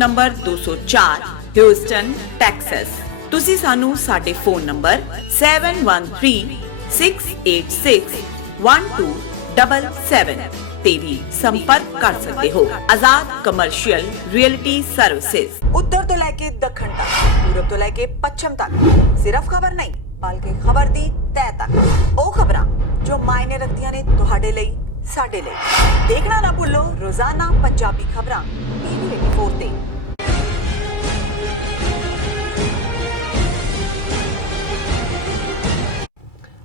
Number 204 Houston Texas. ਤੁਸੀਂ ਸਾਨੂੰ ਸਾਡੇ ਫੋਨ ਨੰਬਰ 7136861277 ਤੇ ਵੀ ਸੰਪਰਕ ਕਰ ਸਕਦੇ ਹੋ। ਆਜ਼ਾਦ ਕਮਰਸ਼ੀਅਲ ਰਿयलिटी सर्विसेज। उत्तर तो लैके दक्षिण तक, पूरब तो लैके पश्चिम तक, सिर्फ खबर नहीं बल्कि खबर दी तह तक। ਉਹ ਖਬਰਾਂ ਜੋ ਮਾਇਨੇ ਰੱਖਦੀਆਂ ਨੇ ਤੁਹਾਡੇ ਲਈ, ਸਾਡੇ ਲਈ। ਦੇਖਣਾ ਨਾ ਭੁੱਲੋ ਰੋਜ਼ਾਨਾ ਪੰਜਾਬੀ ਖਬਰਾਂ ਟੀਵੀ 84 ਤੇ।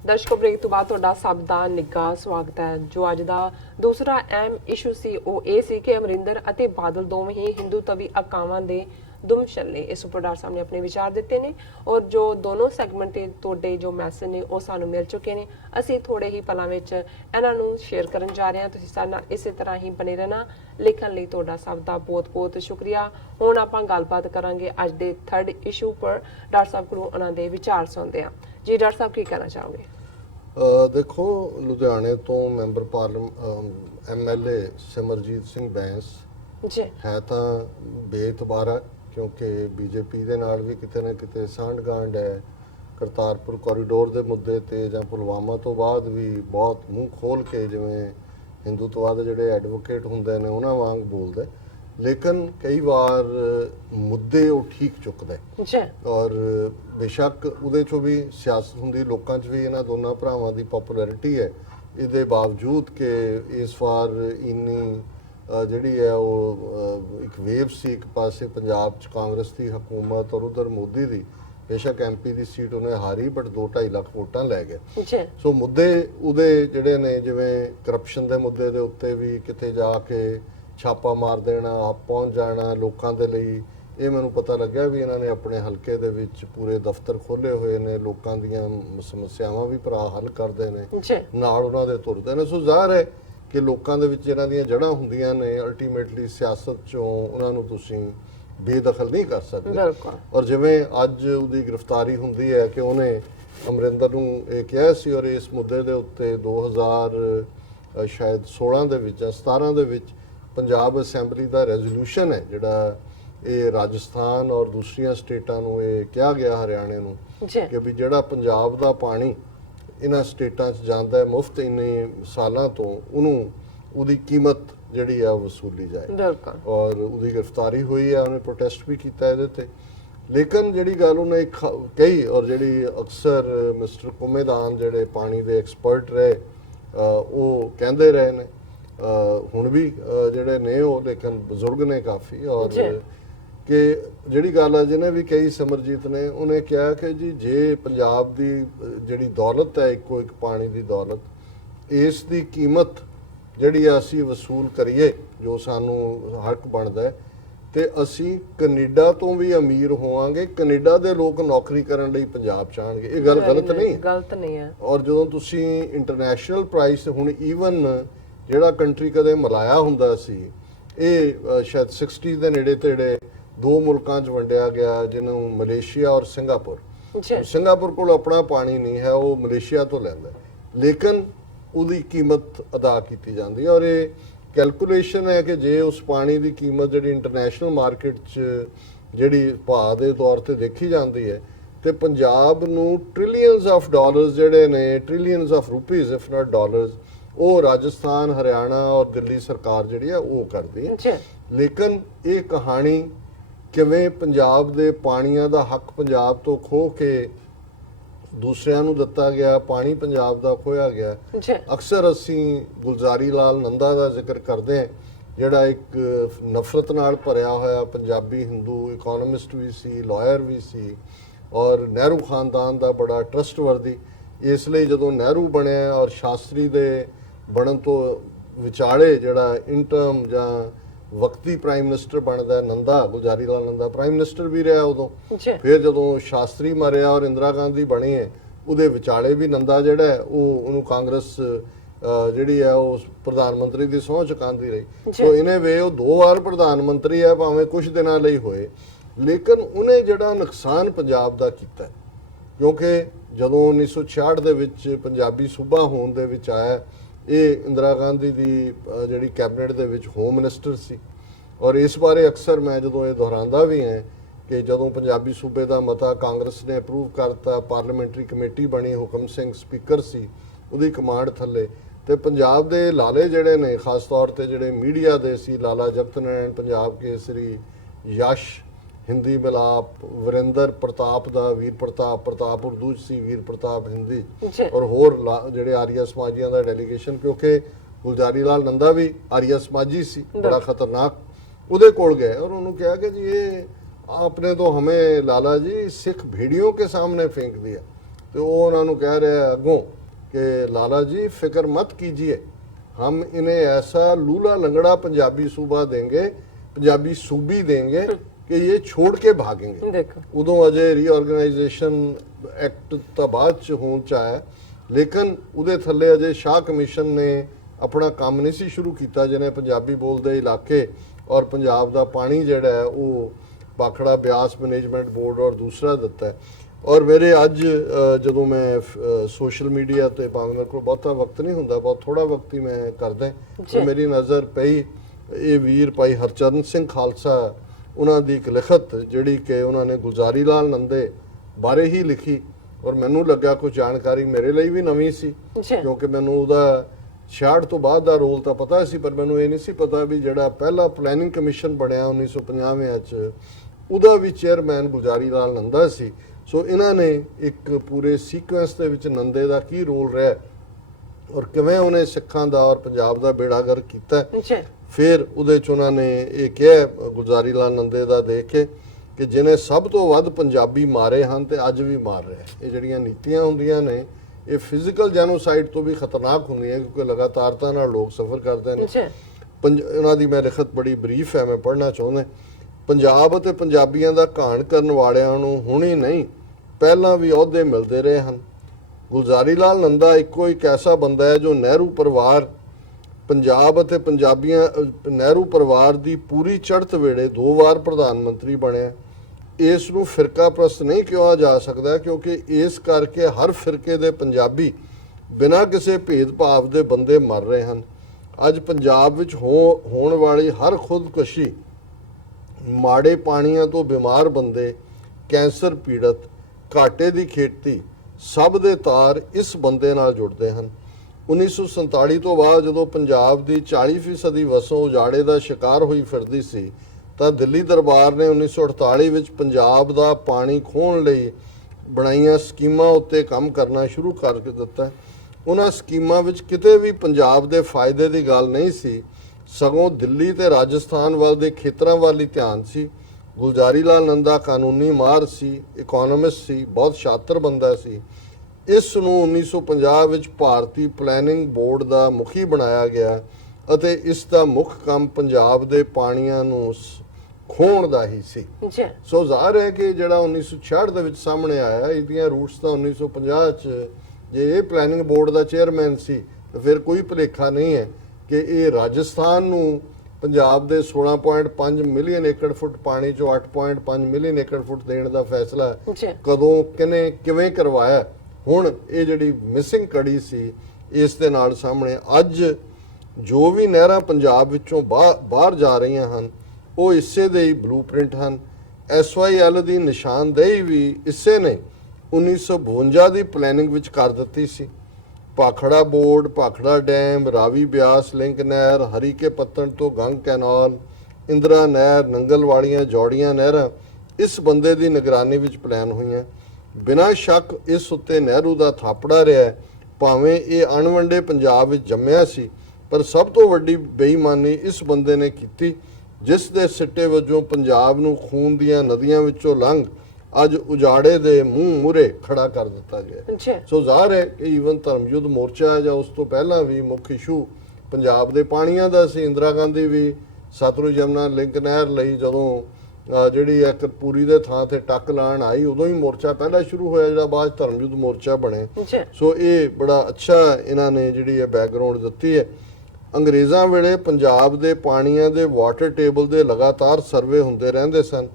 ਦਰਸ਼ਕੋ, ਬ੍ਰੇਕ ਤੋਂ ਬਾਅਦ ਤੁਹਾਡਾ ਸਭ ਦਾ ਨਿੱਘਾ ਸਵਾਗਤ ਹੈ। ਜੋ ਅੱਜ ਦਾ ਦੂਸਰਾ ਅਹਿਮ ਇਸ਼ੂ ਸੀ ਉਹ ਇਹ ਸੀ ਕਿ ਅਮਰਿੰਦਰ ਅਤੇ ਬਾਦਲ ਦੋਵੇਂ ਹੀ ਹਿੰਦੂ ਤਵੀ ਅਕਾਵਾਂ ਦੇ ਦੁਮਛੱਲੇ। ਇਸ ਉੱਪਰ ਡਾਕਟਰ ਸਾਹਿਬ ਨੇ ਆਪਣੇ ਵਿਚਾਰ ਦਿੱਤੇ ਨੇ ਔਰ ਜੋ ਦੋਨੋਂ ਸੈਗਮੈਂਟ ਤੇ ਤੁਹਾਡੇ ਜੋ ਮੈਸੇਜ ਨੇ ਉਹ ਸਾਨੂੰ ਮਿਲ ਚੁੱਕੇ ਨੇ। ਅਸੀਂ ਥੋੜੇ ਹੀ ਪਲਾਂ ਵਿੱਚ ਇਹਨਾਂ ਨੂੰ ਸ਼ੇਅਰ ਕਰਨ ਜਾ ਰਹੇ ਹਾਂ। ਤੁਸੀਂ ਸਾਡੇ ਨਾਲ ਇਸੇ ਤਰ੍ਹਾਂ ਹੀ ਬਣੇ ਰਹਿਣਾ। ਲਿਖਣ ਲਈ ਤੁਹਾਡਾ ਸਭ ਦਾ ਬਹੁਤ-ਬਹੁਤ ਸ਼ੁਕਰੀਆ। ਹੁਣ ਆਪਾਂ ਗੱਲਬਾਤ ਕਰਾਂਗੇ ਅੱਜ ਦੇ ਥਰਡ ਇਸ਼ੂ ਪਰ। ਡਾਕਟਰ ਸਾਹਿਬ ਕੋਲੋਂ ਉਹਨਾਂ ਦੇ ਵਿਚਾਰ ਸੁਣਦੇ ਹਾਂ। ਜੀ ਡਾਕਟਰ ਸਾਹਿਬ, ਕੀ ਕਹਿਣਾ ਚਾਹੋਗੇ? ਦੇਖੋ, ਲੁਧਿਆਣੇ ਤੋਂ member parliament MLA Simarjeet Singh Bains ji ਹੈ ਤਾਂ ਬੇਇਤਬਾਰ, ਕਿਉਂਕਿ ਬੀਜੇਪੀ ਦੇ ਨਾਲ ਵੀ ਕਿਤੇ ਨਾ ਕਿਤੇ ਸਾਂਢ-ਗਾਂਢ ਹੈ। ਕਰਤਾਰਪੁਰ ਕੋਰੀਡੋਰ ਦੇ ਮੁੱਦੇ ਤੇ ਜਾਂ ਪੁਲਵਾਮਾ ਤੋਂ ਬਾਅਦ ਵੀ ਬਹੁਤ ਮੂੰਹ ਖੋਲ ਕੇ ਜਿਵੇਂ ਹਿੰਦੂਤਵਾਦ ਦੇ ਜਿਹੜੇ ਐਡਵੋਕੇਟ ਹੁੰਦੇ ਨੇ ਉਹਨਾਂ ਵਾਂਗ ਬੋਲਦੇ, ਲੇਕਿਨ ਕਈ ਵਾਰ ਮੁੱਦੇ ਉਹ ਠੀਕ ਚੁੱਕਦੇ ਜੀ। ਔਰ ਬੇਸ਼ੱਕ ਉਹਦੇ 'ਚੋਂ ਵੀ ਸਿਆਸਤ ਹੁੰਦੀ, ਲੋਕਾਂ 'ਚ ਵੀ ਇਹਨਾਂ ਦੋਨਾਂ ਭਰਾਵਾਂ ਦੀ ਪਪੂਲੈਰਿਟੀ ਹੈ। ਇਹਦੇ ਬਾਵਜੂਦ ਕਿ ਇਸ ਵਾਰ ਇੰਨੀ ਜਿਹੜੀ ਹੈ ਉਹ ਇੱਕ ਵੇਵ ਸੀ, ਇੱਕ ਪਾਸੇ ਪੰਜਾਬ 'ਚ ਕਾਂਗਰਸ ਦੀ ਹਕੂਮਤ ਔਰ ਉਧਰ ਮੋਦੀ ਦੀ। ਬੇਸ਼ੱਕ MP ਦੀ ਸੀਟ ਉਹਨੇ ਹਾਰੀ, ਬਟ 2-2.5 ਲੱਖ ਵੋਟਾਂ ਲੈ ਗਏ। ਸੋ ਮੁੱਦੇ ਉਹਦੇ ਜਿਹੜੇ ਨੇ, ਜਿਵੇਂ ਕਰਪਸ਼ਨ ਦੇ ਮੁੱਦੇ ਦੇ ਉੱਤੇ ਵੀ ਕਿਤੇ ਜਾ ਕੇ ਛਾਪਾ ਮਾਰ ਦੇਣਾ, ਆਪ ਪਹੁੰਚ ਜਾਣਾ ਲੋਕਾਂ ਦੇ ਲਈ। ਇਹ ਮੈਨੂੰ ਪਤਾ ਲੱਗਿਆ ਵੀ ਇਹਨਾਂ ਨੇ ਆਪਣੇ ਹਲਕੇ ਦੇ ਵਿੱਚ ਪੂਰੇ ਦਫ਼ਤਰ ਖੋਲ੍ਹੇ ਹੋਏ ਨੇ, ਲੋਕਾਂ ਦੀਆਂ ਸਮੱਸਿਆਵਾਂ ਵੀ ਭਰਾ ਹੱਲ ਕਰਦੇ ਨੇ, ਨਾਲ ਉਹਨਾਂ ਦੇ ਤੁਰਦੇ ਨੇ। ਸੋ ਜ਼ਾਹਰ ਹੈ ਕਿ ਲੋਕਾਂ ਦੇ ਵਿੱਚ ਇਹਨਾਂ ਦੀਆਂ ਜੜ੍ਹਾਂ ਹੁੰਦੀਆਂ ਨੇ। ਅਲਟੀਮੇਟਲੀ ਸਿਆਸਤ 'ਚੋਂ ਉਹਨਾਂ ਨੂੰ ਤੁਸੀਂ ਬੇਦਖਲ ਨਹੀਂ ਕਰ ਸਕਦੇ। ਔਰ ਜਿਵੇਂ ਅੱਜ ਉਹਦੀ ਗ੍ਰਿਫਤਾਰੀ ਹੁੰਦੀ ਹੈ ਕਿ ਉਹਨੇ ਅਮਰਿੰਦਰ ਨੂੰ ਇਹ ਕਿਹਾ ਸੀ, ਔਰ ਇਸ ਮੁੱਦੇ ਦੇ ਉੱਤੇ 2016 ਦੇ ਵਿੱਚ ਜਾਂ 17 ਦੇ ਵਿੱਚ ਪੰਜਾਬ ਅਸੈਂਬਲੀ ਦਾ ਰੈਜ਼ੋਲੂਸ਼ਨ ਹੈ ਜਿਹੜਾ ਇਹ ਰਾਜਸਥਾਨ ਔਰ ਦੂਸਰੀਆਂ ਸਟੇਟਾਂ ਨੂੰ ਇਹ ਕਿਹਾ ਗਿਆ, ਹਰਿਆਣੇ ਨੂੰ, ਕਿ ਵੀ ਜਿਹੜਾ ਪੰਜਾਬ ਦਾ ਪਾਣੀ ਇਹਨਾਂ ਸਟੇਟਾਂ 'ਚ ਜਾਂਦਾ ਹੈ ਮੁਫਤ ਇੰਨੇ ਸਾਲਾਂ ਤੋਂ, ਉਹਨੂੰ ਉਹਦੀ ਕੀਮਤ ਜਿਹੜੀ ਆ ਵਸੂਲੀ ਜਾਏ। ਔਰ ਉਹਦੀ ਗ੍ਰਿਫਤਾਰੀ ਹੋਈ ਹੈ, ਉਹਨੇ ਪ੍ਰੋਟੈਸਟ ਵੀ ਕੀਤਾ ਇਹਦੇ ਤੇ। ਲੇਕਿਨ ਜਿਹੜੀ ਗੱਲ ਉਹਨੇ ਕਹੀ, ਔਰ ਜਿਹੜੀ ਅਕਸਰ ਮਿਸਟਰ ਕੁਮੇਦਾਨ ਜਿਹੜੇ ਪਾਣੀ ਦੇ ਐਕਸਪਰਟ ਰਹੇ ਉਹ ਕਹਿੰਦੇ ਰਹੇ ਨੇ, ਹੁਣ ਵੀ ਜਿਹੜੇ ਨੇ ਉਹ, ਲੇਕਿਨ ਬਜ਼ੁਰਗ ਨੇ ਕਾਫੀ, ਔਰ ਕਿ ਜਿਹੜੀ ਗੱਲ ਹੈ ਜਿਹਨੇ ਵੀ ਕਹੀ ਸਿਮਰਜੀਤ ਨੇ, ਉਹਨੇ ਕਿਹਾ ਕਿ ਜੀ ਜੇ ਪੰਜਾਬ ਦੀ ਜਿਹੜੀ ਦੌਲਤ ਹੈ, ਇੱਕੋ ਇੱਕ ਪਾਣੀ ਦੀ ਦੌਲਤ, ਇਸ ਦੀ ਕੀਮਤ ਜਿਹੜੀ ਅਸੀਂ ਵਸੂਲ ਕਰੀਏ, ਜੋ ਸਾਨੂੰ ਹੱਕ ਬਣਦਾ ਹੈ, ਤੇ ਅਸੀਂ ਕੈਨੇਡਾ ਤੋਂ ਵੀ ਅਮੀਰ ਹੋਵਾਂਗੇ। ਕੈਨੇਡਾ ਦੇ ਲੋਕ ਨੌਕਰੀ ਕਰਨ ਲਈ ਪੰਜਾਬ ਚ ਆਣਗੇ। ਇਹ ਗੱਲ ਗਲਤ ਨਹੀਂ ਹੈ। ਔਰ ਜਦੋਂ ਤੁਸੀਂ ਇੰਟਰਨੈਸ਼ਨਲ ਪ੍ਰਾਈਸ, ਹੁਣ ਈਵਨ ਜਿਹੜਾ ਕੰਟਰੀ ਕਦੇ ਮਲਾਇਆ ਹੁੰਦਾ ਸੀ, ਇਹ ਸ਼ਾਇਦ 60 ਦੇ ਨੇੜੇ ਤੇੜੇ ਦੋ ਮੁਲਕਾਂ 'ਚ ਵੰਡਿਆ ਗਿਆ, ਜਿਹਨੂੰ ਮਲੇਸ਼ੀਆ ਔਰ ਸਿੰਗਾਪੁਰ। ਸਿੰਗਾਪੁਰ ਕੋਲ ਆਪਣਾ ਪਾਣੀ ਨਹੀਂ ਹੈ, ਉਹ ਮਲੇਸ਼ੀਆ ਤੋਂ ਲੈਂਦਾ, ਲੇਕਿਨ ਉਹਦੀ ਕੀਮਤ ਅਦਾ ਕੀਤੀ ਜਾਂਦੀ ਹੈ। ਔਰ ਇਹ ਕੈਲਕੂਲੇਸ਼ਨ ਹੈ ਕਿ ਜੇ ਉਸ ਪਾਣੀ ਦੀ ਕੀਮਤ ਜਿਹੜੀ ਇੰਟਰਨੈਸ਼ਨਲ ਮਾਰਕੀਟ 'ਚ ਜਿਹੜੀ ਭਾਅ ਦੇ ਤੌਰ ਤੇ ਦੇਖੀ ਜਾਂਦੀ ਹੈ, ਤੇ ਪੰਜਾਬ ਨੂੰ ਟ੍ਰਿਲੀਅਨਸ ਆਫ ਡਾਲਰਸ ਜਿਹੜੇ ਨੇ, trillions of rupees if not dollars, ਉਹ ਰਾਜਸਥਾਨ, ਹਰਿਆਣਾ ਔਰ ਦਿੱਲੀ ਸਰਕਾਰ ਜਿਹੜੀ ਆ ਉਹ ਕਰਦੀ ਹੈ। ਲੇਕਿਨ ਇਹ ਕਹਾਣੀ ਕਿਵੇਂ ਪੰਜਾਬ ਦੇ ਪਾਣੀਆਂ ਦਾ ਹੱਕ ਪੰਜਾਬ ਤੋਂ ਖੋਹ ਕੇ ਦੂਸਰਿਆਂ ਨੂੰ ਦਿੱਤਾ ਗਿਆ, ਪਾਣੀ ਪੰਜਾਬ ਦਾ ਖੋਇਆ ਗਿਆ। ਅਕਸਰ ਅਸੀਂ ਗੁਲਜ਼ਾਰੀ ਲਾਲ ਨੰਦਾ ਦਾ ਜ਼ਿਕਰ ਕਰਦੇ ਹਾਂ, ਜਿਹੜਾ ਇੱਕ ਨਫ਼ਰਤ ਨਾਲ ਭਰਿਆ ਹੋਇਆ ਪੰਜਾਬੀ ਹਿੰਦੂ ਇਕੋਨੋਮਿਸਟ ਵੀ ਸੀ, ਲਾਇਰ ਵੀ ਸੀ, ਔਰ ਨਹਿਰੂ ਖਾਨਦਾਨ ਦਾ ਬੜਾ ਟਰਸਟਵਰਦੀ। ਇਸ ਲਈ ਜਦੋਂ ਨਹਿਰੂ ਬਣਿਆ ਔਰ ਸ਼ਾਸਤਰੀ ਦੇ ਬਣਨ ਤੋਂ ਵਿਚਾਲੇ ਜਿਹੜਾ ਇੰਟਰਮ ਜਾਂ ਵਕਤੀ ਪ੍ਰਾਈਮ ਮਿਨਿਸਟਰ ਬਣਦਾ, ਨੰਦਾ, ਗੁਲਜ਼ਾਰੀ ਲਾਲ ਨੰਦਾ ਪ੍ਰਾਈਮ ਮਿਨਿਸਟਰ ਵੀ ਰਿਹਾ ਉਦੋਂ। ਫਿਰ ਜਦੋਂ ਸ਼ਾਸਤਰੀ ਮਰਿਆ ਔਰ ਇੰਦਰਾ ਗਾਂਧੀ ਬਣੀ ਹੈ, ਉਹਦੇ ਵਿਚਾਲੇ ਵੀ ਨੰਦਾ ਜਿਹੜਾ ਹੈ ਉਹਨੂੰ ਕਾਂਗਰਸ ਜਿਹੜੀ ਹੈ ਉਹ ਪ੍ਰਧਾਨ ਮੰਤਰੀ ਦੀ ਸਹੁੰ ਚੁਕਾਉਂਦੀ ਰਹੀ। ਸੋ ਇਹਨੇ ਵੇ ਉਹ 2 ਵਾਰ ਪ੍ਰਧਾਨ ਮੰਤਰੀ ਹੈ, ਭਾਵੇਂ ਕੁਝ ਦਿਨਾਂ ਲਈ ਹੋਏ, ਲੇਕਿਨ ਉਹਨੇ ਜਿਹੜਾ ਨੁਕਸਾਨ ਪੰਜਾਬ ਦਾ ਕੀਤਾ, ਕਿਉਂਕਿ ਜਦੋਂ 1966 ਦੇ ਵਿੱਚ ਪੰਜਾਬੀ ਸੂਬਾ ਹੋਣ ਦੇ ਵਿੱਚ ਆਇਆ, ਇਹ ਇੰਦਰਾ ਗਾਂਧੀ ਦੀ ਜਿਹੜੀ ਕੈਬਨਿਟ ਦੇ ਵਿੱਚ ਹੋਮ ਮਿਨਿਸਟਰ ਸੀ, ਔਰ ਇਸ ਬਾਰੇ ਅਕਸਰ ਮੈਂ ਜਦੋਂ ਇਹ ਦੁਹਰਾਉਂਦਾ ਵੀ ਹਾਂ ਕਿ ਜਦੋਂ ਪੰਜਾਬੀ ਸੂਬੇ ਦਾ ਮਤਾ ਕਾਂਗਰਸ ਨੇ ਅਪਰੂਵ ਕਰਤਾ, ਪਾਰਲੀਮੈਂਟਰੀ ਕਮੇਟੀ ਬਣੀ, ਹੁਕਮ ਸਿੰਘ ਸਪੀਕਰ ਸੀ, ਉਹਦੀ ਕਮਾਂਡ ਥੱਲੇ, ਤੇ ਪੰਜਾਬ ਦੇ ਲਾਲੇ ਜਿਹੜੇ ਨੇ ਖਾਸ ਤੌਰ ਤੇ ਜਿਹੜੇ ਮੀਡੀਆ ਦੇ ਸੀ, ਲਾਲਾ ਜਗਤ ਨਾਰਾਇਣ ਪੰਜਾਬ ਕੇਸਰੀ, ਯਸ਼ ਹਿੰਦੀ ਮਿਲਾਪ, ਵਰਿੰਦਰ ਪ੍ਰਤਾਪ ਦਾ ਵੀਰ ਪ੍ਰਤਾਪ ਉਰਦੂ 'ਚ ਸੀ, ਵੀਰ ਪ੍ਰਤਾਪ ਹਿੰਦੀ, ਔਰ ਹੋਰ ਜਿਹੜੇ ਆਰੀਆ ਸਮਾਜੀਆਂ ਦਾ ਡੈਲੀਗੇਸ਼ਨ, ਕਿਉਂਕਿ ਗੁਲਜ਼ਾਰੀ ਲਾਲ ਨੰਦਾ ਵੀ ਆਰੀਆ ਸਮਾਜੀ ਸੀ, ਬੜਾ ਖਤਰਨਾਕ, ਉਹਦੇ ਕੋਲ ਗਏ ਔਰ ਉਹਨੂੰ ਕਿਹਾ ਕਿ ਜੀ ਇਹ आपने तो हमें लाला जी सिख भेड़ियों के सामने फेंक दिया। तो वो उन्होंने कह रहे हैं अगों कि लाला जी फिक्र मत कीजिए, हम इन्हें ऐसा लूला लंगड़ा पंजाबी सूबा देंगे, पंजाबी सूबी देंगे कि ये छोड़ के भागेंगे। उदों अजय रीऑर्गेनाइजेशन एक्ट तो बाद च होना चाहे, लेकिन उदे थल्ले अजय शाह कमीशन ने अपना काम नहीं सी शुरू किया, जिन्हें पंजाबी बोलते इलाके और पंजाब का पानी जिहड़ा है वो भाखड़ा ब्यास मैनेजमेंट बोर्ड और दूसरा दिता है। और मेरे अज जो मैं सोशल मीडिया ते भावें मेरे को बहुता वक्त नहीं हुंदा, बहुत थोड़ा वक्त ही मैं करदा, तो मेरी नज़र पई ये वीर भाई हरचरण सिंह खालसा उन्हां दी एक लिखत जिहड़ी कि उन्होंने गुलजारी लाल नंदे बारे ही लिखी, और मैनू लग्या कुछ जानकारी मेरे लिए भी नवीं सी, क्योंकि मैनू उहदा 66 ਤੋਂ ਬਾਅਦ ਦਾ ਰੋਲ ਤਾਂ ਪਤਾ ਸੀ, ਪਰ ਮੈਨੂੰ ਇਹ ਨਹੀਂ ਸੀ ਪਤਾ ਵੀ ਜਿਹੜਾ ਪਹਿਲਾ ਪਲੈਨਿੰਗ ਕਮਿਸ਼ਨ ਬਣਿਆ 1950 ਚ ਉਹਦਾ ਵੀ ਚੇਅਰਮੈਨ ਗੁਲਜ਼ਾਰੀ ਲਾਲ ਨੰਦਾ ਸੀ। ਸੋ ਇਹਨਾਂ ਨੇ ਇੱਕ ਪੂਰੇ ਸੀਕੁਐਂਸ ਦੇ ਵਿੱਚ ਨੰਦੇ ਦਾ ਕੀ ਰੋਲ ਰਿਹਾ ਔਰ ਕਿਵੇਂ ਉਹਨੇ ਸਿੱਖਾਂ ਦਾ ਔਰ ਪੰਜਾਬ ਦਾ ਬੇੜਾਗਰ ਕੀਤਾ। ਫਿਰ ਉਹਦੇ ਚ ਉਹਨਾਂ ਨੇ ਇਹ ਕਿਹਾ ਗੁਲਜ਼ਾਰੀ ਲਾਲ ਨੰਦੇ ਦਾ ਦੇਖ ਕੇ ਕਿ ਜਿਹਨੇ ਸਭ ਤੋਂ ਵੱਧ ਪੰਜਾਬੀ ਮਾਰੇ ਹਨ ਤੇ ਅੱਜ ਵੀ ਮਾਰ ਰਿਹਾ। ਇਹ ਜਿਹੜੀਆਂ ਨੀਤੀਆਂ ਹੁੰਦੀਆਂ ਨੇ ਇਹ ਫਿਜ਼ੀਕਲ ਜੈਨੋਸਾਈਡ ਤੋਂ ਵੀ ਖਤਰਨਾਕ ਹੁੰਦੀਆਂ, ਕਿਉਂਕਿ ਲਗਾਤਾਰਤਾ ਨਾਲ ਲੋਕ ਸਫਰ ਕਰਦੇ ਨੇ। ਉਹਨਾਂ ਦੀ ਮੈਂ ਲਿਖਤ ਬੜੀ ਬਰੀਫ ਹੈ, ਮੈਂ ਪੜ੍ਹਨਾ ਚਾਹੁੰਦਾ। ਪੰਜਾਬ ਅਤੇ ਪੰਜਾਬੀਆਂ ਦਾ ਘਾਣ ਕਰਨ ਵਾਲਿਆਂ ਨੂੰ ਹੁਣ ਹੀ ਨਹੀਂ ਪਹਿਲਾਂ ਵੀ ਅਹੁਦੇ ਮਿਲਦੇ ਰਹੇ ਹਨ। ਗੁਲਜ਼ਾਰੀ ਲਾਲ ਨੰਦਾ ਇੱਕੋ ਇੱਕ ਐਸਾ ਬੰਦਾ ਹੈ ਜੋ ਨਹਿਰੂ ਪਰਿਵਾਰ ਪੰਜਾਬ ਅਤੇ ਪੰਜਾਬੀਆਂ ਨਹਿਰੂ ਪਰਿਵਾਰ ਦੀ ਪੂਰੀ ਚੜ੍ਹਤ ਵੇਲੇ 2 ਵਾਰ ਪ੍ਰਧਾਨ ਮੰਤਰੀ ਬਣਿਆ। ਇਸ ਨੂੰ ਫਿਰਕਾ ਪ੍ਰਸਤ ਨਹੀਂ ਕਿਹਾ ਜਾ ਸਕਦਾ, ਕਿਉਂਕਿ ਇਸ ਕਰਕੇ ਹਰ ਫਿਰਕੇ ਦੇ ਪੰਜਾਬੀ ਬਿਨਾਂ ਕਿਸੇ ਭੇਦਭਾਵ ਦੇ ਬੰਦੇ ਮਰ ਰਹੇ ਹਨ। ਅੱਜ ਪੰਜਾਬ ਵਿੱਚ ਹੋਣ ਵਾਲੀ ਹਰ ਖੁਦਕੁਸ਼ੀ, ਮਾੜੇ ਪਾਣੀਆਂ ਤੋਂ ਬਿਮਾਰ ਬੰਦੇ, ਕੈਂਸਰ ਪੀੜਤ, ਘਾਟੇ ਦੀ ਖੇਤੀ, ਸਭ ਦੇ ਤਾਰ ਇਸ ਬੰਦੇ ਨਾਲ ਜੁੜਦੇ ਹਨ। 1947 ਤੋਂ ਬਾਅਦ ਜਦੋਂ ਪੰਜਾਬ ਦੀ 40% ਵਸੋਂ ਉਜਾੜੇ ਦਾ ਸ਼ਿਕਾਰ ਹੋਈ ਫਿਰਦੀ ਸੀ, ਤਾਂ ਦਿੱਲੀ ਦਰਬਾਰ ਨੇ 1948 ਵਿੱਚ ਪੰਜਾਬ ਦਾ ਪਾਣੀ ਖੋਹਣ ਲਈ ਬਣਾਈਆਂ ਸਕੀਮਾਂ ਉੱਤੇ ਕੰਮ ਕਰਨਾ ਸ਼ੁਰੂ ਕਰ ਦਿੱਤਾ। ਉਹਨਾਂ ਸਕੀਮਾਂ ਵਿੱਚ ਕਿਤੇ ਵੀ ਪੰਜਾਬ ਦੇ ਫਾਇਦੇ ਦੀ ਗੱਲ ਨਹੀਂ ਸੀ, ਸਗੋਂ ਦਿੱਲੀ ਤੇ ਰਾਜਸਥਾਨ ਵੱਲ ਦੇ ਖੇਤਰਾਂ ਵੱਲ ਹੀ ਧਿਆਨ ਸੀ। ਗੁਲਜ਼ਾਰੀ ਲਾਲ ਨੰਦਾ ਕਾਨੂੰਨੀ ਮਾਹਰ ਸੀ, ਇਕੋਨੋਮਿਸਟ ਸੀ, ਬਹੁਤ ਸ਼ਾਤਰ ਬੰਦਾ ਸੀ। ਇਸ ਨੂੰ 1950 ਵਿੱਚ ਭਾਰਤੀ ਪਲੈਨਿੰਗ ਬੋਰਡ ਦਾ ਮੁਖੀ ਬਣਾਇਆ ਗਿਆ ਅਤੇ ਇਸ ਦਾ ਮੁੱਖ ਕੰਮ ਪੰਜਾਬ ਦੇ ਪਾਣੀਆਂ ਨੂੰ ਖੋਣ ਦਾ ਹੀ ਸੀ। ਸੋ ਜ਼ਾਹਰ ਹੈ ਕਿ ਜਿਹੜਾ 1966 ਦੇ ਵਿੱਚ ਸਾਹਮਣੇ ਆਇਆ, ਇਹਦੀਆਂ ਰੂਟਸ ਤਾਂ 1950 ਚ ਜੇ ਇਹ ਪਲੈਨਿੰਗ ਬੋਰਡ ਦਾ ਚੇਅਰਮੈਨ ਸੀ ਤਾਂ ਫਿਰ ਕੋਈ ਭੁਲੇਖਾ ਨਹੀਂ ਹੈ ਕਿ ਇਹ ਰਾਜਸਥਾਨ ਨੂੰ ਪੰਜਾਬ ਦੇ 16.5 ਮਿਲੀਅਨ ਏਕੜ ਫੁੱਟ ਪਾਣੀ ਚੋਂ 8.5 ਮਿਲੀਅਨ ਏਕੜ ਫੁੱਟ ਦੇਣ ਦਾ ਫੈਸਲਾ ਕਦੋਂ ਕਿਨੇ ਕਿਵੇਂ ਕਰਵਾਇਆ। ਹੁਣ ਇਹ ਜਿਹੜੀ ਮਿਸਿੰਗ ਕੜੀ ਸੀ ਇਸ ਦੇ ਨਾਲ ਸਾਹਮਣੇ ਅੱਜ ਜੋ ਵੀ ਨਹਿਰਾਂ ਪੰਜਾਬ ਵਿੱਚੋਂ ਬਾਹਰ ਜਾ ਰਹੀਆਂ ਹਨ ਉਹ ਇਸੇ ਦੇ ਹੀ ਬਲੂਪ੍ਰਿੰਟ ਹਨ। SYL ਦੀ ਨਿਸ਼ਾਨਦੇਹੀ ਵੀ ਇਸੇ ਨੇ 1952 ਦੀ ਪਲੈਨਿੰਗ ਵਿੱਚ ਕਰ ਦਿੱਤੀ ਸੀ। Bhakra board, Bhakra dam, Ravi Beas link ਨਹਿਰ, ਹਰੀਕੇ ਪੱਤਣ ਤੋਂ ਗੰਗ ਕੈਨਾਲ, ਇੰਦਰਾ ਨਹਿਰ, ਨੰਗਲ ਵਾਲੀਆਂ ਜੋੜੀਆਂ ਨਹਿਰਾਂ ਇਸ ਬੰਦੇ ਦੀ ਨਿਗਰਾਨੀ ਵਿੱਚ ਪਲਾਨ ਹੋਈਆਂ। ਬਿਨਾਂ ਸ਼ੱਕ ਇਸ ਉੱਤੇ ਨਹਿਰੂ ਦਾ ਥਾਪੜਾ ਰਿਹਾ। ਭਾਵੇਂ ਇਹ ਅਣਵੰਡੇ ਪੰਜਾਬ ਵਿੱਚ ਜੰਮਿਆ ਸੀ, ਪਰ ਸਭ ਤੋਂ ਵੱਡੀ ਬੇਈਮਾਨੀ ਇਸ ਬੰਦੇ ਨੇ ਕੀਤੀ ਜਿਸ ਦੇ ਸਿੱਟੇ ਵਜੋਂ ਪੰਜਾਬ ਨੂੰ ਖੂਨ ਦੀਆਂ ਨਦੀਆਂ ਵਿੱਚੋਂ ਲੰਘ ਅੱਜ ਉਜਾੜੇ ਦੇ ਮੂੰਹ ਮੂਰੇ ਖੜਾ ਕਰ ਦਿੱਤਾ ਗਿਆ। ਸੋ ਜ਼ਾਹਰ ਹੈ ਕਿ ਈਵਨ ਧਰਮਯੁੱਧ ਮੋਰਚਾ ਜਾਂ ਉਸ ਤੋਂ ਪਹਿਲਾਂ ਵੀ ਮੁੱਖ ਇਸ਼ੂ ਪੰਜਾਬ ਦੇ ਪਾਣੀਆਂ ਦਾ ਸੀ। ਇੰਦਰਾ ਗਾਂਧੀ ਵੀ ਸਤਲੁਜ ਯਮੁਨਾ ਲਿੰਕ ਨਹਿਰ ਲਈ ਜਦੋਂ ਜਿਹੜੀ ਇੱਕ ਪੂਰੀ ਦੇ ਥਾਂ ਤੇ ਟੱਕ ਲਾਣ ਆਈ, ਉਦੋਂ ਹੀ ਮੋਰਚਾ ਪਹਿਲਾਂ ਸ਼ੁਰੂ ਹੋਇਆ ਜਿਹੜਾ ਬਾਅਦ ਧਰਮਯੁੱਧ ਮੋਰਚਾ ਬਣੇ। ਸੋ ਇਹ ਬੜਾ ਅੱਛਾ ਇਹਨਾਂ ਨੇ ਜਿਹੜੀ ਹੈ ਬੈਕਗਰਾਉਂਡ ਦਿੱਤੀ ਹੈ। ਅੰਗਰੇਜ਼ਾਂ ਵੇਲੇ ਪੰਜਾਬ ਦੇ ਪਾਣੀਆਂ ਦੇ ਵਾਟਰ ਟੇਬਲ ਦੇ ਲਗਾਤਾਰ ਸਰਵੇ ਹੁੰਦੇ ਰਹਿੰਦੇ ਸਨ।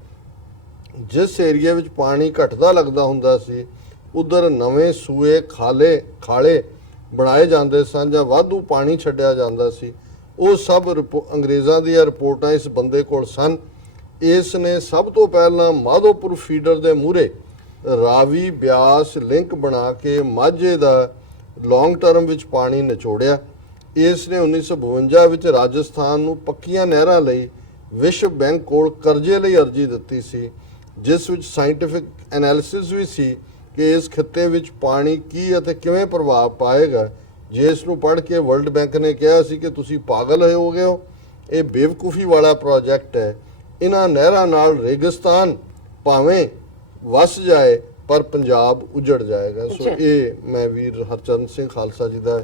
ਜਿਸ ਏਰੀਆ ਵਿੱਚ ਪਾਣੀ ਘਟਦਾ ਲੱਗਦਾ ਹੁੰਦਾ ਸੀ ਉਧਰ ਨਵੇਂ ਸੂਏ ਖਾਲੇ ਬਣਾਏ ਜਾਂਦੇ ਸਨ ਜਾਂ ਵਾਧੂ ਪਾਣੀ ਛੱਡਿਆ ਜਾਂਦਾ ਸੀ। ਉਹ ਸਭ ਅੰਗਰੇਜ਼ਾਂ ਦੀਆਂ ਰਿਪੋਰਟਾਂ ਇਸ ਬੰਦੇ ਕੋਲ ਸਨ। ਇਸ ਨੇ ਸਭ ਤੋਂ ਪਹਿਲਾਂ ਮਾਧੋਪੁਰ ਫੀਡਰ ਦੇ ਮੂਹਰੇ ਰਾਵੀ ਬਿਆਸ ਲਿੰਕ ਬਣਾ ਕੇ ਮਾਝੇ ਦਾ ਲੌਂਗ ਟਰਮ ਵਿੱਚ ਪਾਣੀ ਨਿਚੋੜਿਆ। ਇਸ ਨੇ 1952 ਵਿੱਚ ਰਾਜਸਥਾਨ ਨੂੰ ਪੱਕੀਆਂ ਨਹਿਰਾਂ ਲਈ ਵਿਸ਼ਵ ਬੈਂਕ ਕੋਲ ਕਰਜ਼ੇ ਲਈ ਅਰਜ਼ੀ ਦਿੱਤੀ ਸੀ, ਜਿਸ ਵਿੱਚ ਸਾਇੰਟੀਫਿਕ ਐਨਾਲਿਸਿਸ ਵੀ ਸੀ ਕਿ ਇਸ ਖਿੱਤੇ ਵਿੱਚ ਪਾਣੀ ਕੀ ਅਤੇ ਕਿਵੇਂ ਪ੍ਰਭਾਵ ਪਾਏਗਾ। ਜਿਸ ਨੂੰ ਪੜ੍ਹ ਕੇ ਵਰਲਡ ਬੈਂਕ ਨੇ ਕਿਹਾ ਸੀ ਕਿ ਤੁਸੀਂ ਪਾਗਲ ਹੋ ਗਏ ਹੋ, ਇਹ ਬੇਵਕੂਫੀ ਵਾਲਾ ਪ੍ਰੋਜੈਕਟ ਹੈ। ਇਹਨਾਂ ਨਹਿਰਾਂ ਨਾਲ ਰੇਗਿਸਤਾਨ ਭਾਵੇਂ ਵਸ ਜਾਏ ਪਰ ਪੰਜਾਬ ਉਜੜ ਜਾਏਗਾ। ਸੋ ਇਹ ਮੈਂ ਵੀਰ ਹਰਚੰਦ ਸਿੰਘ ਖਾਲਸਾ ਜੀ ਦਾ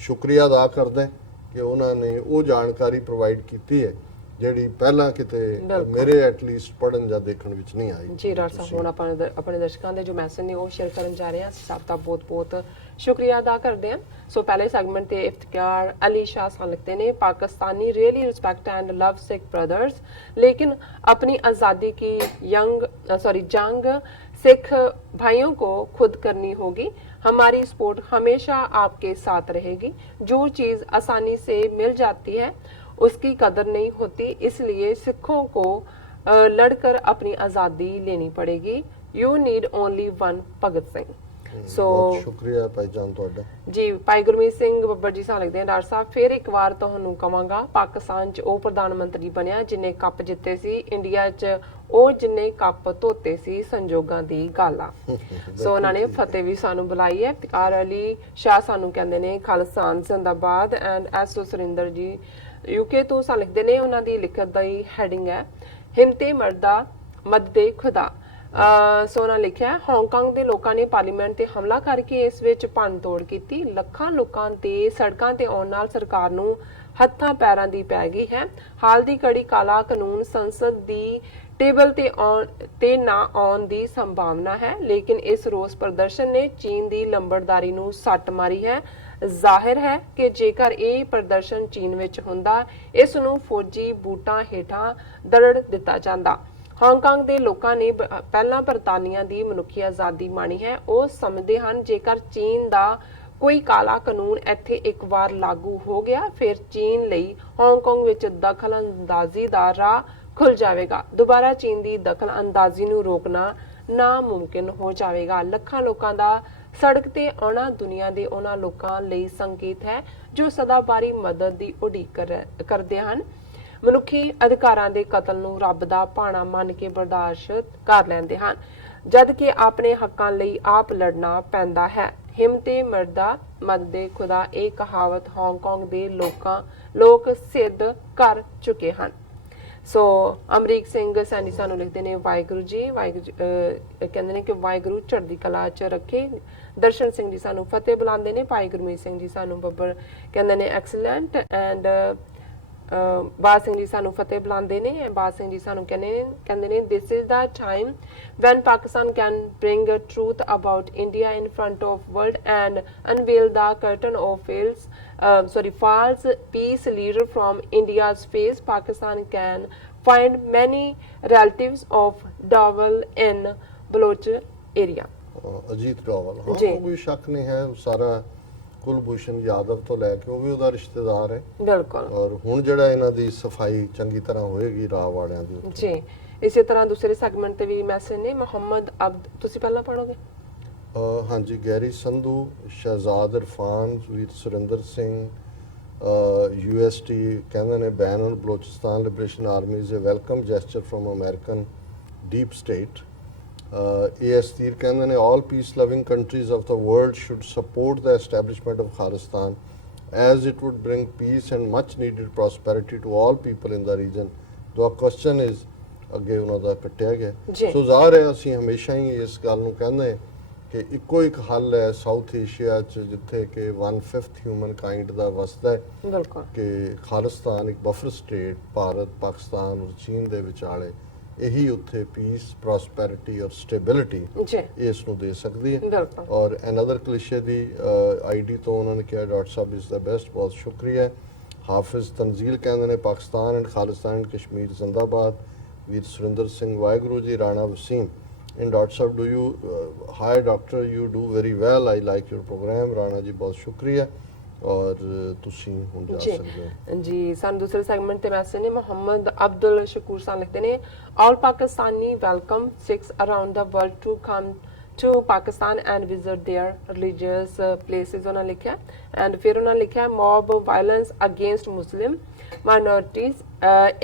ਸ਼ੁਕਰੀਆ ਅਦਾ ਕਰਦਾ ਕਿ ਉਹਨਾਂ ਨੇ ਉਹ ਜਾਣਕਾਰੀ ਪ੍ਰੋਵਾਈਡ ਕੀਤੀ ਹੈ ਜਿਹੜੀ ਪਹਿਲਾਂ ਕਿਤੇ ਮੇਰੇ ਐਟਲੀਸਟ ਪੜਨ ਜਾਂ ਦੇਖਣ ਵਿੱਚ ਨਹੀਂ ਆਈ। ਜੀ ਰਾਜ ਸਾਹਿਬ, ਹੁਣ ਆਪਣੇ ਦਰਸ਼ਕਾਂ ਦੇ ਜੋ ਮੈਸੇਜ ਨੇ ਉਹ ਸ਼ੇਅਰ ਕਰਨ ਜਾ ਰਹੇ ਹਾਂ। ਅਸੀਂ ਸਭ ਦਾ ਬਹੁਤ-ਬਹੁਤ ਸ਼ੁਕਰੀਆ ਅਦਾ ਕਰਦੇ ਹਾਂ। ਸੋ ਪਹਿਲੇ ਸੈਗਮੈਂਟ ਤੇ इफ्तिकार अली शाह सान लिखते ने, Pakistani really respect and love Sikh brothers, लेकिन अपनी आज़ादी की जंग सिख भाइयों को खुद करनी होगी। हमारी सपोर्ट हमेशा आपके साथ रहेगी। जो चीज़ आसानी से मिल जाती है उसकी कदर नहीं होती, इसलिए सिखों को लड़कर अपनी आज़ादी लेनी पड़ेगी। You need only one Bhagat Singh. ਸੋ ਸ਼ੁਕਰੀਆ ਭਾਈਜਾਨ ਤੁਹਾਡਾ ਜੀ। ਭਾਈ ਗੁਰਮੀਤ ਸਿੰਘ ਬੱਬਰ ਜੀ ਸਾਨੂੰ ਲਿਖਦੇ ਹਨ, ਡਾਕਟਰ ਸਾਹਿਬ ਫਿਰ ਇੱਕ ਵਾਰ ਤੁਹਾਨੂੰ ਕਵਾਂਗਾ, ਪਾਕਿਸਤਾਨ 'ਚ ਉਹ ਪ੍ਰਧਾਨ ਮੰਤਰੀ ਬਣਿਆ ਜਿਨੇ ਕੱਪ ਜਿੱਤੇ ਸੀ, ਇੰਡੀਆ 'ਚ ਉਹ ਜਿਨੇ ਕੱਪ ਧੋਤੇ ਸੀ, ਸੰਜੋਗਾਂ ਦੀ ਗੱਲ ਆ। ਸੋ ਉਹਨਾਂ ਨੇ ਫਤਿਹ ਵੀ ਸਾਨੂੰ ਬੁਲਾਈ ਹੈ। ਇਫਤਿਕਾਰ ਅਲੀ ਸ਼ਾਹ ਸਾਨੂੰ ਕਹਿੰਦੇ ਨੇ ਖਾਲਸਾ ਜ਼ਿੰਦਾਬਾਦ। ਐਂਡ ਐਸਓ ਸੁਰਿੰਦਰ ਜੀ ਯੂਕੇ ਤੋਂ ਸਾਨੂੰ ਲਿਖਦੇ ਨੇ, ਉਹਨਾਂ ਦੀ ਲਿਖਤ ਦੀ ਹੈਡਿੰਗ ਹੈ ਹਿੰਮਤੇ ਮਰਦਾ ਮਦਦੇ ਖੁਦਾ। ਸੋ ਉਹਨਾਂ ਲਿਖਿਆ, ਹਾਂਗਕਾਂਗ ਦੇ ਲੋਕਾਂ ਨੇ ਪਾਰਲੀਮੈਂਟ ਤੇ ਹਮਲਾ ਕਰਕੇ ਇਸ ਵਿੱਚ ਭੰਨ ਤੋੜ ਕੀਤੀ। ਲੱਖਾਂ ਲੋਕਾਂ ਤੇ ਸੜਕਾਂ ਤੇ ਆਉਣ ਨਾਲ ਸਰਕਾਰ ਨੂੰ ਹੱਥਾਂ ਪੈਰਾਂ ਦੀ ਪੈ ਗਈ ਹੈ। ਹਾਲ ਦੀ ਘੜੀ ਕਾਲਾ ਕਾਨੂੰਨ ਸੰਸਦ ਦੀ ਟੇਬਲ ਤੇ ਨਾ ਆਉਣ ਦੀ ਸੰਭਾਵਨਾ ਹੈ, ਲੇਕਿਨ ਇਸ ਰੋਸ ਪ੍ਰਦਰਸ਼ਨ ਨੇ ਚੀਨ ਦੀ ਲੰਬੜਦਾਰੀ ਨੂੰ ਸੱਟ ਮਾਰੀ ਹੈ। ਜ਼ਾਹਿਰ ਹੈ ਕਿ ਜੇਕਰ ਇਹ ਪ੍ਰਦਰਸ਼ਨ ਚੀਨ ਵਿੱਚ ਹੁੰਦਾ, ਇਸ ਨੂੰ ਫੌਜੀ ਬੂਟਾਂ ਹੇਠਾਂ ਦਰੜ ਦਿੱਤਾ ਜਾਂਦਾ। ਹਾਂਗਕਾਂਗ ਦੇ ਲੋਕਾਂ ਨੇ ਪਹਿਲਾਂ ਬਰਤਾਨੀਆ ਦੀ ਮਨੁੱਖੀ ਆਜ਼ਾਦੀ ਮਾਣੀ ਹੈ। ਉਹ ਸਮਝਦੇ ਹਨ ਜੇਕਰ ਚੀਨ ਦਾ ਕੋਈ ਕਾਲਾ ਕਾਨੂੰਨ ਇੱਥੇ ਇੱਕ ਵਾਰ ਲਾਗੂ ਹੋ ਗਿਆ, ਫਿਰ ਚੀਨ ਲਈ ਹਾਂਗਕਾਂਗ ਵਿੱਚ ਦਖਲ ਅੰਦਾਜ਼ੀ ਦਾ ਰਾਹ ਖੁੱਲ ਜਾਵੇਗਾ। ਦੁਬਾਰਾ ਚੀਨ ਦੀ ਦਖਲ ਅੰਦਾਜ਼ੀ ਨੂੰ ਰੋਕਣਾ ਨਾਮੁਮਕਿਨ ਹੋ ਜਾਵੇਗਾ। ਲੱਖਾਂ ਲੋਕਾਂ ਦਾ ਸੜਕ ਤੇ ਆਉਣਾ ਦੁਨੀਆ ਦੇ ਉਹਨਾਂ ਲੋਕਾਂ ਲਈ ਸੰਕੇਤ ਹੈ ਜੋ ਸਦਾਬਾਰੀ ਮਦਦ ਦੀ ਉਡੀਕ ਕਰਦੇ ਹਨ। ਮਨੁੱਖੀ ਅਧਿਕਾਰਾਂ ਦੇ ਕਤਲ ਨੂੰ ਰੱਬ ਦਾ ਭਾਣਾ ਮੰਨ ਕੇ ਬਰਦਾਸ਼ਤ ਕਰ ਲੈਂਦੇ ਹਨ, ਜਦ ਕਿ ਆਪਣੇ ਹੱਕਾਂ ਲਈ ਆਪ ਲੜਨਾ ਪੈਂਦਾ ਹੈ। ਹਿੰਮਤੇ ਮਰਦਾ ਮਦਦੇ ਖੁਦਾ, ਇਹ ਕਹਾਵਤ ਹਾਂਗਕਾਂਗ ਦੇ ਲੋਕ ਸਿੱਧ ਕਰ ਚੁੱਕੇ ਹਨ। ਸੋ ਅਮਰੀਕ ਸਿੰਘ ਸੈਣੀ ਸਾਨੂੰ ਲਿਖਦੇ ਨੇ, ਵਾਹਿਗੁਰੂ ਜੀ, ਕਹਿੰਦੇ ਨੇ ਕਿ ਵਾਹਿਗੁਰੂ ਚੜ੍ਹਦੀ ਕਲਾ 'ਚ ਰੱਖੇ। ਦਰਸ਼ਨ ਸਿੰਘ ਜੀ ਸਾਨੂੰ ਫਤਿਹ ਬੁਲਾਉਂਦੇ ਨੇ। ਭਾਈ ਗੁਰਮੀਤ ਸਿੰਘ ਜੀ ਸਾਨੂੰ ਬੱਬਰ ਕਹਿੰਦੇ ਨੇ ਐਕਸਲੈਂਟ। ਐਂਡ ਬਾਦ ਸਿੰਘ ਜੀ ਸਾਨੂੰ ਫਤਿਹ ਬੁਲਾਉਂਦੇ ਨੇ। ਬਾਦ ਸਿੰਘ ਜੀ ਸਾਨੂੰ ਕਹਿੰਦੇ ਨੇ this is the time when Pakistan can bring truth about India in front of world and unveil the curtain of false peace leader from India's face. Pakistan can find many relatives of Dawal in Baloch area. Ajit Doval, ਹਾਂ ਕੋਈ ਸ਼ੱਕ ਨਹੀਂ ਹੈ, ਸਾਰਾ ਕੁਲਭੂਸ਼ਣ ਯਾਦਵ ਤੋਂ ਲੈ ਕੇ ਉਹ ਵੀ ਉਹਦਾ ਰਿਸ਼ਤੇਦਾਰ ਹੈ। ਬਿਲਕੁਲ। ਔਰ ਹੁਣ ਜਿਹੜਾ ਇਹਨਾਂ ਦੀ ਸਫਾਈ ਚੰਗੀ ਤਰ੍ਹਾਂ ਹੋਏਗੀ ਰਾਹ ਵਾਲਿਆਂ ਦੀ ਜੀ। ਇਸੇ ਤਰ੍ਹਾਂ ਦੂਸਰੇ ਸੈਗਮੈਂਟ ਤੇ ਵੀ ਮੈਸੇਜ ਨੇ। ਮੁਹੰਮਦ ਅਬਦ, ਤੁਸੀਂ ਪਹਿਲਾਂ ਪੜੋਗੇ? ਹਾਂਜੀ। ਗੈਰੀ ਸੰਧੂ, ਸ਼ਹਿਜ਼ਾਦ ਇਰਫਾਨ, ਵੀਰ ਸੁਰਿੰਦਰ ਸਿੰਘ, UST ਕਹਿੰਦੇ ਨੇ ban on Balochistan Liberation Army is a welcome gesture from American deep state. AS Tir ਕਹਿੰਦੇ ਨੇ all peace loving countries of the world should support the establishment of Khalistan as it would bring peace and much needed prosperity to all people in the region. The question is ਅੱਗੇ ਉਹਨਾਂ ਦਾ ਕੱਟਿਆ ਗਿਆ। ਸੋ ਜ਼ਾਹਰ ਹੈ ਅਸੀਂ ਹਮੇਸ਼ਾ ਹੀ ਇਸ ਗੱਲ ਨੂੰ ਕਹਿੰਦੇ ਕਿ ਇੱਕੋ ਇੱਕ ਹੱਲ ਹੈ ਸਾਊਥ ਏਸ਼ੀਆ 'ਚ ਜਿੱਥੇ ਕਿ 1/5 ਹਿਊਮਨ ਕਾਈਂਡ ਦਾ ਵਸਦਾ ਹੈ, ਕਿ ਖਾਲਿਸਤਾਨ ਇੱਕ ਬਫਰ ਸਟੇਟ ਭਾਰਤ, ਪਾਕਿਸਤਾਨ ਔਰ ਚੀਨ ਦੇ ਵਿਚਾਲੇ ਇਹੀ ਉੱਥੇ ਪੀਸ, ਪ੍ਰੋਸਪੈਰਿਟੀ ਔਰ ਸਟੇਬਿਲਿਟੀ ਇਸ ਨੂੰ ਦੇ ਸਕਦੀ ਹੈ। ਔਰ ਅਨਦਰ ਕਲਿਸ਼ੇ ਦੀ ਆਈਡੀ ਤੋਂ ਉਹਨਾਂ ਨੇ ਕਿਹਾ doctor Sahib is the best, ਬਹੁਤ ਸ਼ੁਕਰੀਆ। ਹਾਫਿਜ਼ ਤਨਜ਼ੀਲ ਕਹਿੰਦੇ ਨੇ ਪਾਕਿਸਤਾਨ ਐਂਡ ਖਾਲਿਸਤਾਨ ਐਂਡ ਕਸ਼ਮੀਰ ਜ਼ਿੰਦਾਬਾਦ। ਵੀਰ Surinder Singh, Waheguru ji. Rana Wasim in Dr. Sahab, do you hi doctor, you do very well, I like your program। Rana ji, बहुत शुक्रिया। ਔਰ ਤੁਸੀਂ ਹੁਣ ਜਾ ਜੀ ਸਕਦੇ ਹੋ। ਜੀ ਸਾਨੂੰ ਦੂਸਰੇ ਸੈਗਮੈਂਟ ਤੇ ਮੈਸੇਜ ਨੇ ਮੁਹੰਮਦ ਅਬਦੁਲ ਸ਼ਕੂਰ ਸਾਨ ਲਿਖਦੇ ਨੇ all Pakistani welcome 6 around the world to come to Pakistan and visit their religious places ਉਹਨਾਂ ਲਿਖਿਆ and ਫਿਰ ਉਹਨਾਂ ਲਿਖਿਆ mob violence against Muslim minorities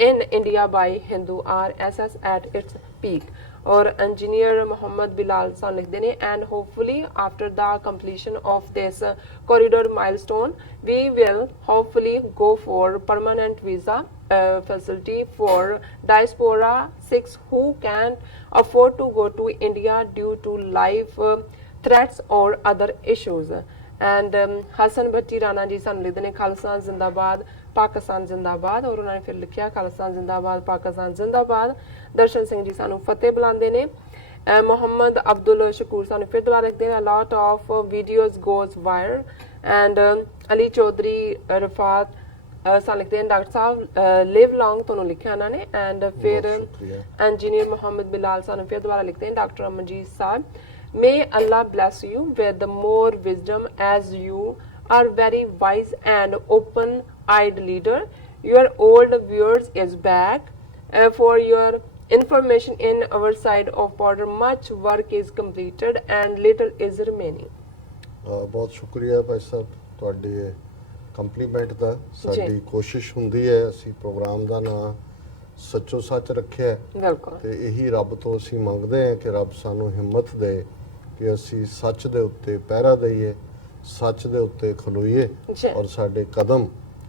in India by Hindu RSS at its peak और engineer Muhammad Bilal san लिखते हैं and hopefully after the completion of this corridor milestone we will hopefully go for permanent visa facility for diaspora 6 who can afford to go to India due to life threats or other issues and Hassan Bhatti Rana ji san लिखते हैं खालसा जिंदाबाद पाकिस्तान जिंदाबाद और उन्होंने फिर लिखा खालसा जिंदाबाद पाकिस्तान जिंदाबाद दर्शन सिंह जी सानू फतेह बुलाते ने मोहम्मद अब्दुल शकूर सानू फिर दोबारा लिखते हैं lot of videos goes viral and Ali Chaudhary Rafat सान लिखते हैं डॉक्टर साहब लिव लॉन्ग तो लिखा उन्होंने एंड फिर इंजीनियर मोहम्मद बिलाल सानू फिर दोबारा लिखते हैं doctor Amarjeet Sahab may Allah bless you with more wisdom as you are very wise and open-eyed leader. Your old viewers is back. For your information in our side of border, much work is completed and little is remaining. ਬਹੁਤ ਸ਼ੁਕਰੀਆ ਭਾਈ ਸਾਹਿਬ ਤੁਹਾਡੇ compliment ਦਾ। ਸਾਡੀ ਕੋਸ਼ਿਸ਼ ਹੁੰਦੀ ਹੈ ਅਸੀਂ programme ਦਾ ਨਾਮ ਸੱਚੋ ਸੱਚ ਰੱਖਿਆ ਹੈ ਬਿਲਕੁਲ ਤੇ ਇਹੀ ਰੱਬ ਤੋਂ ਅਸੀਂ ਮੰਗਦੇ ਹਾਂ ਕਿ ਰੱਬ ਸਾਨੂੰ ਹਿੰਮਤ ਦੇ ਕਿ ਅਸੀਂ ਸੱਚ ਦੇ ਉੱਤੇ ਪਹਿਰਾ ਦਈਏ ਸੱਚ ਦੇ ਉੱਤੇ ਖਲੋਈਏ ਔਰ ਸਾਡੇ ਕਦਮ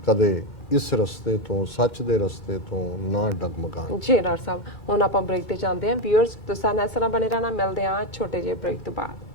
ਕਦੇ ਇਸ ਰਸਤੇ ਤੋਂ ਸੱਚ ਦੇ ਰਸਤੇ ਤੋਂ ਨਾ ਡਗਮਗਾਣ। ਜੀ ਡਾਕਟਰ ਸਾਹਿਬ ਹੁਣ ਆਪਾਂ ਬ੍ਰੇਕ ਤੇ ਜਾਂਦੇ ਹਾਂ। ਵਿਊਅਰਸ ਤੁਸੀਂ ਨਾਲ ਬਣੇ ਰਹਿਣਾ, ਮਿਲਦੇ ਹਾਂ ਛੋਟੇ ਜਿਹੇ ਬ੍ਰੇਕ ਤੋਂ ਬਾਅਦ।